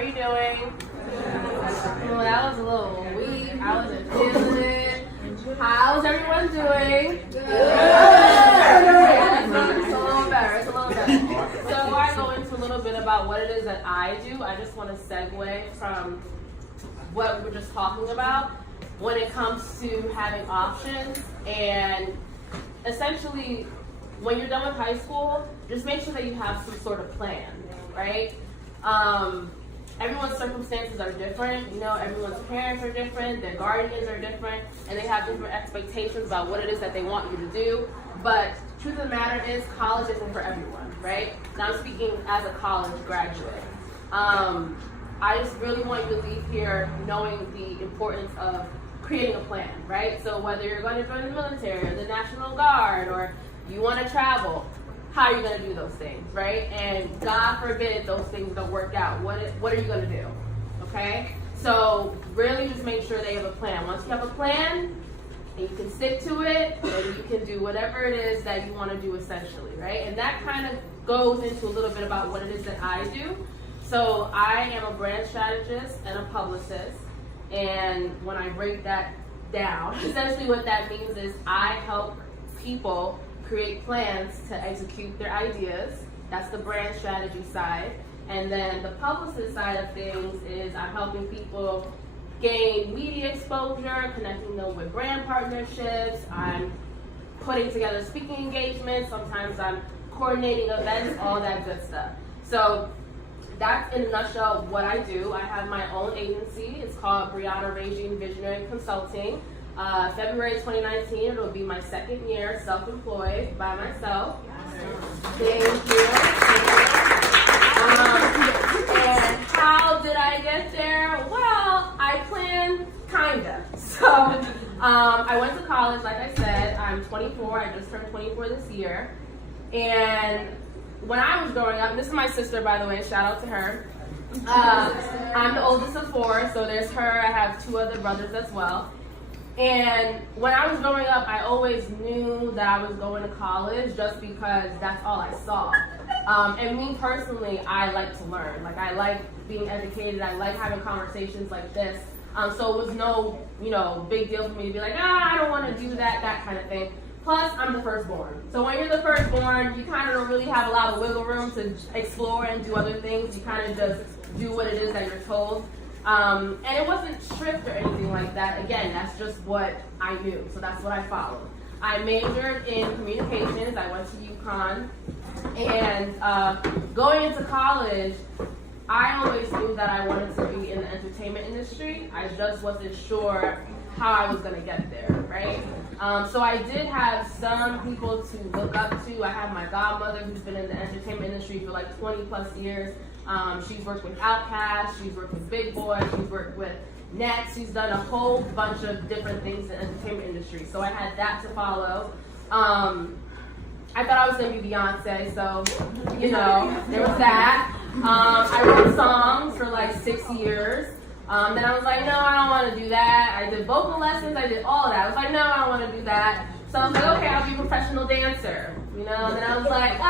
are you doing? Well, that was a little weak. I wasn't feeling it. How's everyone doing? Good. It's a little better. It's a little better. So I go into a little bit about what it is that I do. I just want to segue from what we were just talking about when it comes to having options. And essentially, when you're done with high school, just make sure that you have some sort of plan, right? Everyone's circumstances are different. You know, everyone's parents are different, their guardians are different, and they have different expectations about what it is that they want you to do. But truth of the matter is, college isn't for everyone, right? Now I'm speaking as a college graduate. I just really want you to leave here knowing the importance of creating a plan, right? So whether you're going to join the military or the National Guard or you want to travel, how are you going to do those things, right? And God forbid those things don't work out. What are you going to do, okay? So really just make sure they have a plan. Once you have a plan and you can stick to it, then you can do whatever it is that you want to do essentially, right? And that kind of goes into a little bit about what it is that I do. So I am a brand strategist and a publicist. And when I break that down, essentially what that means is I help people create plans to execute their ideas. That's the brand strategy side. And then the publicist side of things is I'm helping people gain media exposure, connecting them with brand partnerships. I'm putting together speaking engagements. Sometimes I'm coordinating events, all that good stuff. So that's in a nutshell what I do. I have my own agency. It's called Brianna Regine Visionary Consulting. February 2019, it'll be my second year self-employed by myself. Thank you. And how did I get there? Well, I planned kinda. So I went to college, like I said. I'm 24. I just turned 24 this year. And when I was growing up, and this is my sister, by the way, shout out to her. I'm the oldest of four, so there's her. I have two other brothers as well. And when I was growing up, I always knew that I was going to college just because that's all I saw. And me personally, I like to learn. Like, I like being educated. I like having conversations like this. So it was no, big deal for me to be like, I don't want to do that kind of thing. Plus, I'm the firstborn. So when you're the firstborn, you kind of don't really have a lot of wiggle room to explore and do other things. You kind of just do what it is that you're told. And it wasn't strict or anything like that. Again, that's just what I knew. So that's what I followed. I majored in communications. I went to UConn. And going into college, I always knew that I wanted to be in the entertainment industry. I just wasn't sure how I was going to get there, right? So I did have some people to look up to. I have my godmother who's been in the entertainment industry for like 20 plus years. She's worked with Outkast, she's worked with Big Boy, she's worked with Nets, she's done a whole bunch of different things in the entertainment industry. So I had that to follow. I thought I was going to be Beyonce, so, there was that. I wrote songs for like 6 years. Then I was like, no, I don't want to do that. I did vocal lessons, I did all of that. I was like, no, I don't want to do that. So I was like, okay, I'll be a professional dancer. Then I was like,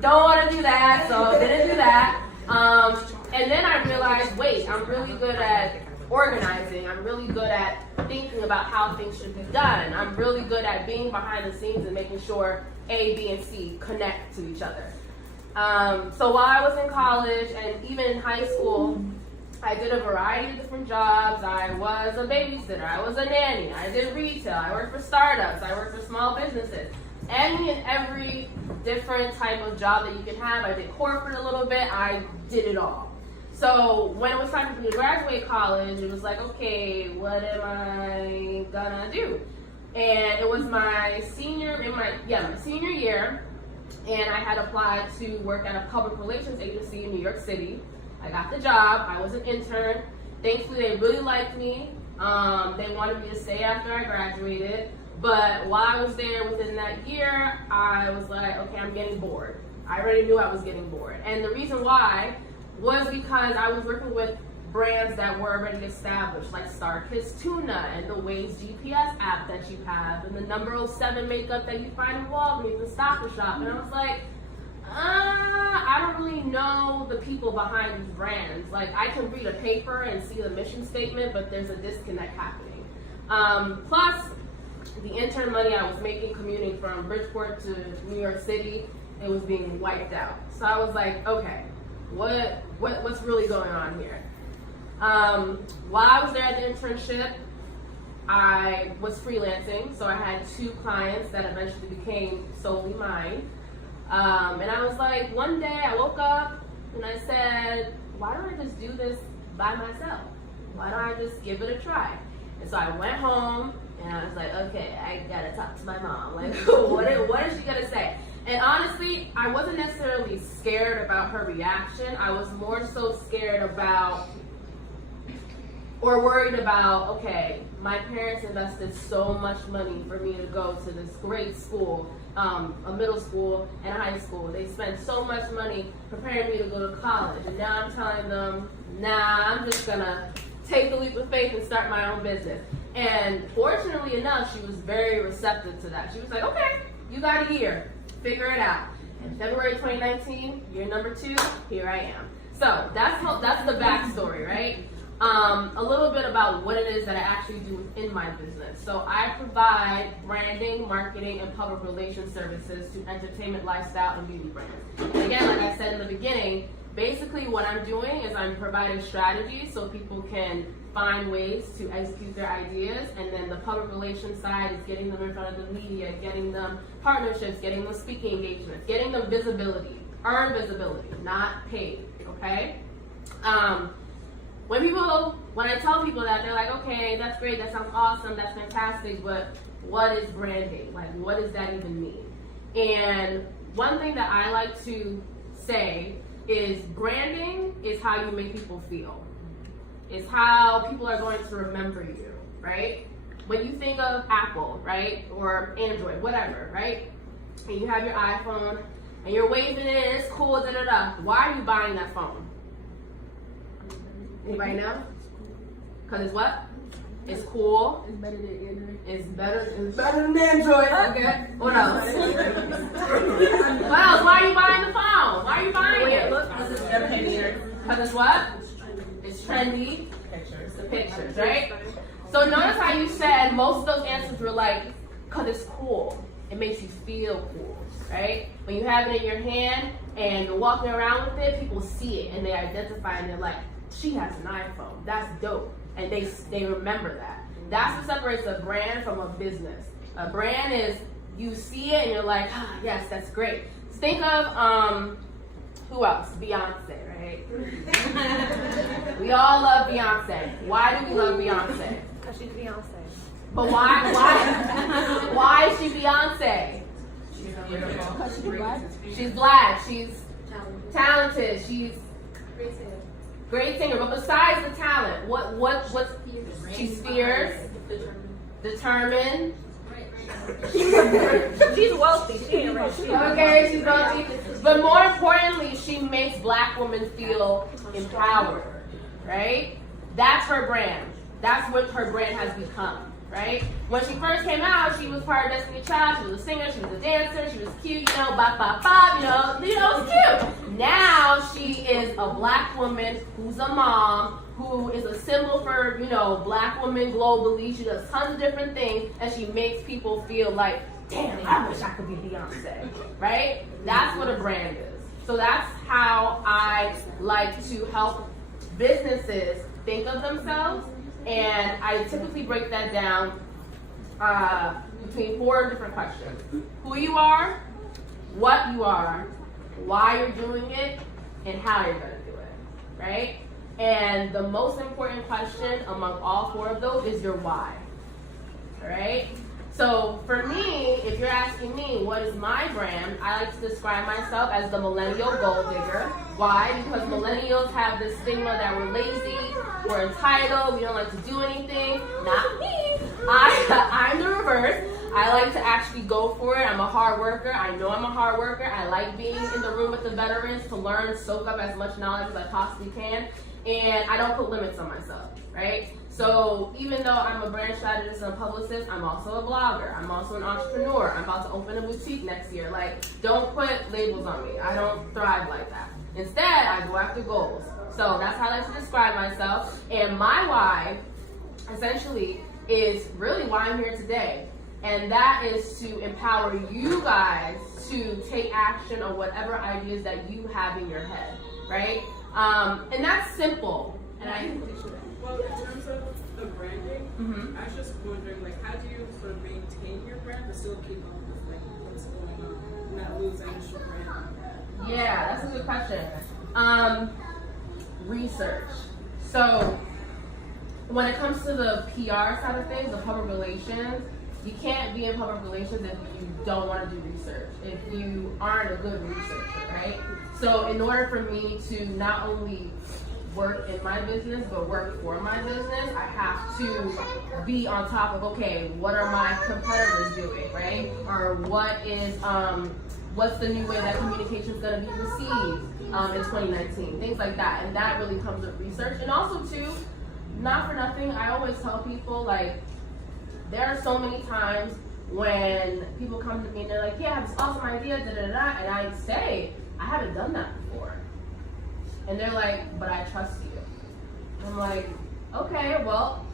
don't want to do that, so didn't do that. And then I realized, wait, I'm really good at organizing. I'm really good at thinking about how things should be done. I'm really good at being behind the scenes and making sure A, B, and C connect to each other. So while I was in college and even in high school, I did a variety of different jobs. I was a babysitter. I was a nanny. I did retail. I worked for startups. I worked for small businesses. Any and every different type of job that you can have. I did corporate a little bit. I did it all. So when it was time for me to graduate college, it was like, okay, what am I gonna do? And it was my senior year, and I had applied to work at a public relations agency in New York City. I got the job. I was an intern. Thankfully, they really liked me. They wanted me to stay after I graduated. But while I was there within that year, I was like, okay, I'm getting bored. I already knew I was getting bored. And the reason why was because I was working with brands that were already established, like StarKist Tuna and the Waze GPS app that you have, and the number 07 makeup that you find in Walgreens and Stop and Shop. And I was like, I I don't really know the people behind these brands. Like, I can read a paper and see the mission statement, but there's a disconnect happening. Plus, the intern money I was making commuting from Bridgeport to New York City, it was being wiped out. So I was like, okay, what's really going on here? While I was there at the internship, I was freelancing, so I had 2 clients that eventually became solely mine. And I was like, one day I woke up and I said, why don't I just do this by myself? Why don't I just give it a try? And so I went home and I was like, okay, I gotta talk to my mom. Like, what is she gonna say? And honestly, I wasn't necessarily scared about her reaction. I was more so scared about, or worried about, okay, my parents invested so much money for me to go to this great school, a middle school and a high school. They spent so much money preparing me to go to college. And now I'm telling them, nah, I'm just gonna take the leap of faith and start my own business. And fortunately enough, she was very receptive to that. She was like, okay, you got a year, figure it out. In February 2019, year number 2, here I am. So that's the backstory, right? A little bit about what it is that I actually do in my business. So I provide branding, marketing, and public relations services to entertainment, lifestyle, and beauty brands. And again, like I said in the beginning, basically what I'm doing is I'm providing strategies so people can find ways to execute their ideas, and then the public relations side is getting them in front of the media, getting them partnerships, getting them speaking engagements, getting them visibility, earned visibility, not paid, okay? When I tell people that, they're like, okay, that's great, that sounds awesome, that's fantastic, but what is branding? Like, what does that even mean? And one thing that I like to say is branding is how you make people feel. It's how people are going to remember you, right? When you think of Apple, right, or Android, whatever, right, and you have your iPhone, and you're waving it, and it's cool, da-da-da, why are you buying that phone? Anybody know? Because it's what? It's cool. It's better than Android. It's better than Android. Okay. What else? What else? Why are you buying the phone? Why are you buying it? Because it's what? It's trendy. Pictures. The pictures, right? So notice how you said most of those answers were like, because it's cool. It makes you feel cool, right? When you have it in your hand and you're walking around with it, people see it and they identify and they're like, she has an iPhone. That's dope. And they remember that. That's what separates a brand from a business. A brand is, you see it and you're like, ah, yes, that's great. Think of, who else? Beyonce, right? We all love Beyonce. Why do we love Beyonce? Because she's Beyonce. But why is she Beyonce? She's beautiful. Because she's black. She's black. She's talented. She's great singer. But besides the talent, what's she's fierce, determined. She's wealthy. She ain't rich. Okay, she's wealthy. But more importantly, she makes black women feel empowered, right? That's her brand. That's what her brand has become, right? When she first came out, she was part of Destiny Child. She was a singer. She was a dancer. She was cute, bop, bop, bop, it was cute. Now she is a black woman who's a mom, who is a symbol for, black women globally. She does tons of different things, and she makes people feel like, damn, I wish I could be Beyonce, right? That's what a brand is. So that's how I like to help businesses think of themselves, and I typically break that down between 4 different questions. Who you are, what you are, why you're doing it, and how you're going to do it, right? And the most important question among all 4 of those is your why, all right? So for me, if you're asking me what is my brand, I like to describe myself as the millennial gold digger. Why? Because millennials have this stigma that we're lazy, we're entitled, we don't like to do anything. Not me. I'm the reverse. I like to actually go for it. I'm a hard worker. I know I'm a hard worker. I like being in the room with the veterans to learn, soak up as much knowledge as I possibly can. And I don't put limits on myself, right? So even though I'm a brand strategist and a publicist, I'm also a blogger. I'm also an entrepreneur. I'm about to open a boutique next year. Like, don't put labels on me. I don't thrive like that. Instead, I go after goals. So that's how I like to describe myself. And my why, essentially, is really why I'm here today. And that is to empower you guys to take action on whatever ideas that you have in your head, right? And that's simple. And well, in terms of the branding, I was just wondering, like, how do you sort of maintain your brand but still keep up with like what's going on and not lose initial brand? Yeah, that's a good question. Research. So when it comes to the PR side of things, the public relations, you can't be in public relations if you don't want to do research, if you aren't a good researcher, right? So in order for me to not only work in my business, but work for my business, I have to be on top of, okay, what are my competitors doing, right? Or what is, what's the new way that communication is going to be received in 2019, things like that. And that really comes with research. And also too, not for nothing, I always tell people, like, there are so many times when people come to me and they're like, yeah, I have this awesome idea, and I say, I haven't done that before. And they're like, but I trust you. And I'm like, okay, well,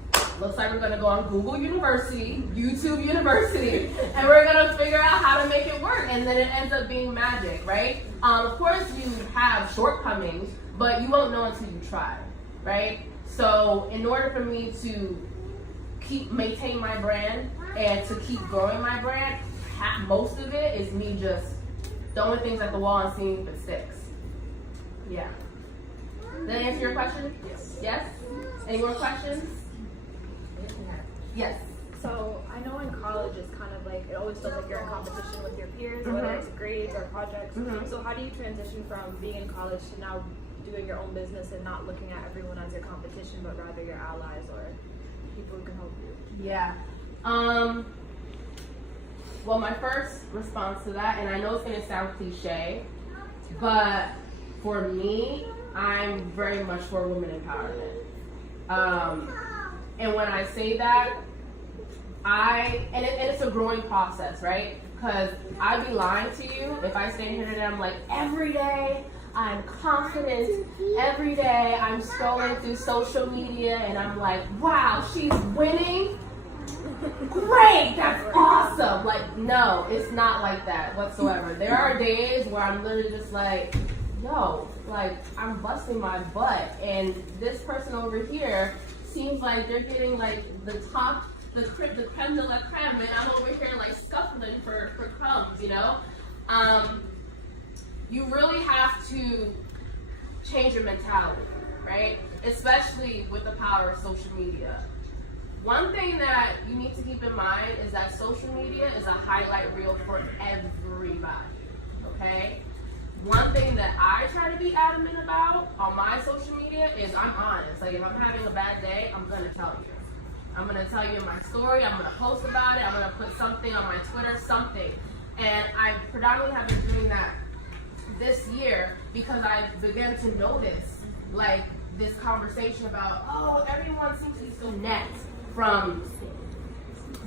looks like we're gonna go on Google University, YouTube University, and we're gonna figure out how to make it work. And then it ends up being magic, right? Of course you have shortcomings, but you won't know until you try, right? So in order for me to maintain my brand and to keep growing my brand, most of it is me just throwing things at the wall and seeing if it sticks. Yeah. Did that answer your question? Yes. Yes? Any more questions? Yes. So I know in college it's kind of like, it always feels like you're in competition with your peers, whether it's grades or projects. So how do you transition from being in college to now doing your own business and not looking at everyone as your competition, but rather your allies or people who can help you? Yeah. Well, my first response to that, and I know it's going to sound cliche, but for me, I'm very much for women empowerment. And when I say that, and it's a growing process, right? Because I'd be lying to you if I stand here today, I'm like, every day I'm confident, every day I'm scrolling through social media and I'm like, wow, she's winning. Great, that's awesome. Like, no, it's not like that whatsoever. There are days where I'm literally just like, yo, like, I'm busting my butt, and this person over here seems like they're getting like the creme de la creme, and I'm over here like scuffling for crumbs, you know? You really have to change your mentality, right? Especially with the power of social media. One thing that you need to keep in mind is that social media is a highlight reel for everybody, okay? One thing that I try to be adamant about on my social media is I'm honest. Like, if I'm having a bad day, I'm gonna tell you. I'm gonna tell you in my story, I'm gonna post about it, I'm gonna put something on my Twitter, something. And I predominantly have been doing that this year because I began to notice, like, this conversation about, oh, everyone seems to be so net from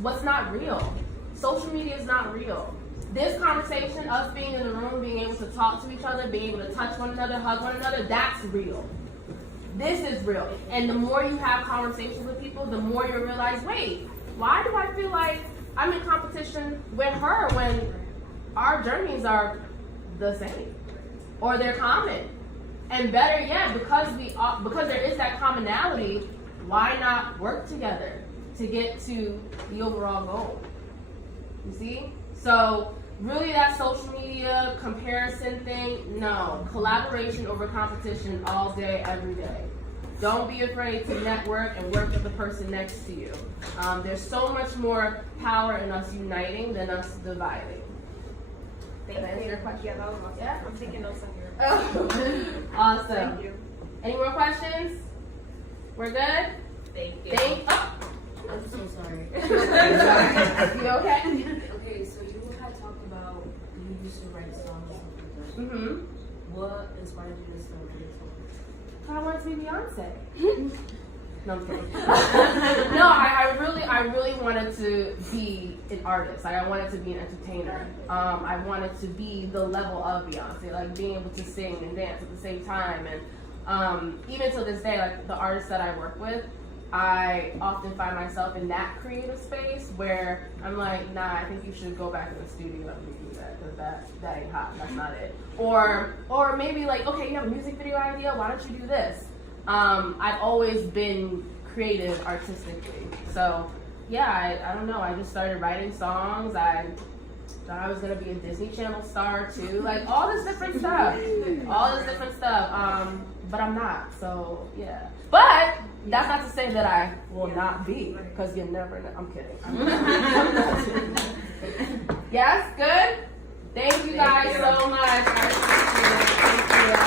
what's not real. Social media is not real. This conversation, us being in the room, being able to talk to each other, being able to touch one another, hug one another, that's real. This is real. And the more you have conversations with people, the more you realize, wait, why do I feel like I'm in competition with her when our journeys are the same? Or they're common. And better yet, because there is that commonality, why not work together to get to the overall goal? You see? So really that social media comparison thing, no. Collaboration over competition all day, every day. Don't be afraid to network and work with the person next to you. There's so much more power in us uniting than us dividing. Did that answer your question? Yeah, that was awesome. Yeah? I'm taking notes on your. Awesome. Thank you. Any more questions? We're good? Thank you. I'm so sorry. You okay? Okay, so you had talked about you used to write songs and stuff like that. Mm-hmm. What inspired you to start writing songs? I want to be Beyonce. No, I'm kidding. No, I really wanted to be an artist. Like, I wanted to be an entertainer. I wanted to be the level of Beyonce, like being able to sing and dance at the same time. And even to this day, like the artists that I work with, I often find myself in that creative space where I'm like, nah, I think you should go back in the studio and do that, because that ain't hot. That's not it. Or maybe like, okay, you have a music video idea. Why don't you do this? I've always been creative artistically. So yeah, I don't know. I just started writing songs. I thought I was gonna be a Disney Channel star too. Like all this different stuff. But I'm not. So yeah. But that's not to say that I will not be, because you never know. I'm kidding. Yes, good. Thank you guys so much. I appreciate it.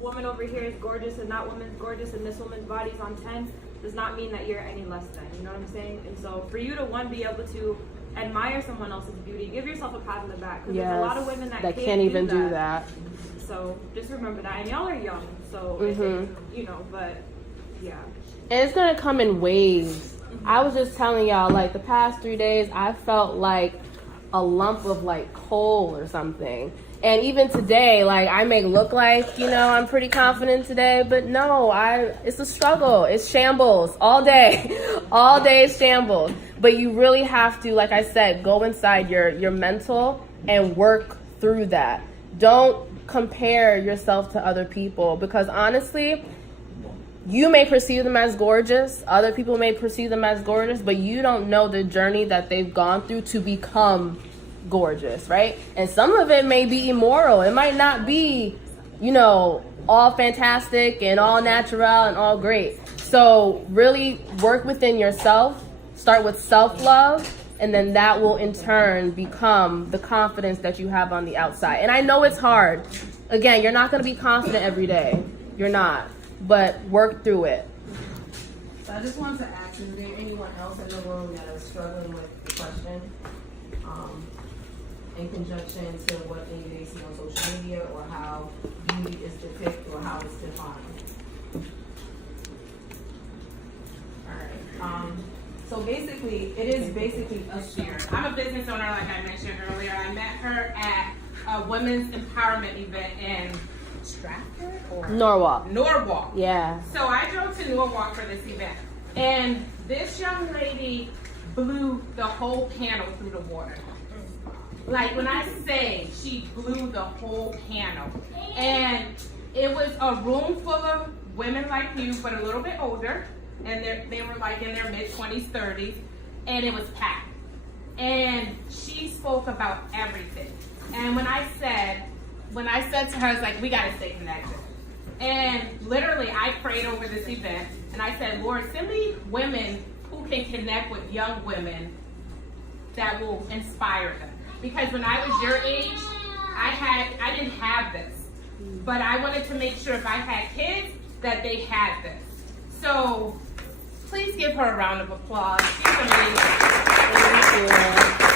Woman over here is gorgeous and that woman's gorgeous and this woman's body's on 10 does not mean that you're any less than, you know what I'm saying? And so for you to be able to admire someone else's beauty, give yourself a pat on the back, because there's a lot of women that can't even do that. So just remember that, and y'all are young, so you know, but yeah. And it's gonna come in waves. I was just telling y'all, like the past 3 days, I felt like a lump of like coal or something. And even today, like I may look like, you know, I'm pretty confident today, but no, it's a struggle. It's shambles all day. All day is shambles. But you really have to, like I said, go inside your mental and work through that. Don't compare yourself to other people, because honestly, you may perceive them as gorgeous. Other people may perceive them as gorgeous, but you don't know the journey that they've gone through to become gorgeous, right? And some of it may be immoral. It might not be, you know, all fantastic and all natural and all great. So really work within yourself. Start with self-love, and then that will in turn become the confidence that you have on the outside. And I know it's hard. Again, you're not going to be confident every day. You're not. But work through it. So I just wanted to ask, is there anyone else in the room that is struggling with the question in conjunction to what maybe they see on social media, or how beauty is depicted, or how it's defined? All right. So basically, it is basically a Year. I'm a business owner, like I mentioned earlier. I met her at a women's empowerment event in Stratford or Norwalk. Yeah. So I drove to Norwalk for this event, and this young lady blew the whole panel through the water. Like when I say she blew the whole panel, and it was a room full of women like you, but a little bit older, and they were like in their mid-20s, 30s, and it was packed. And she spoke about everything. And when I said to her, I was like, we gotta stay connected. And literally, I prayed over this event, and I said, Lord, send me women who can connect with young women that will inspire them. Because when I was your age, I didn't have this. But I wanted to make sure if I had kids, that they had this. So please give her a round of applause. She's amazing. Thank you.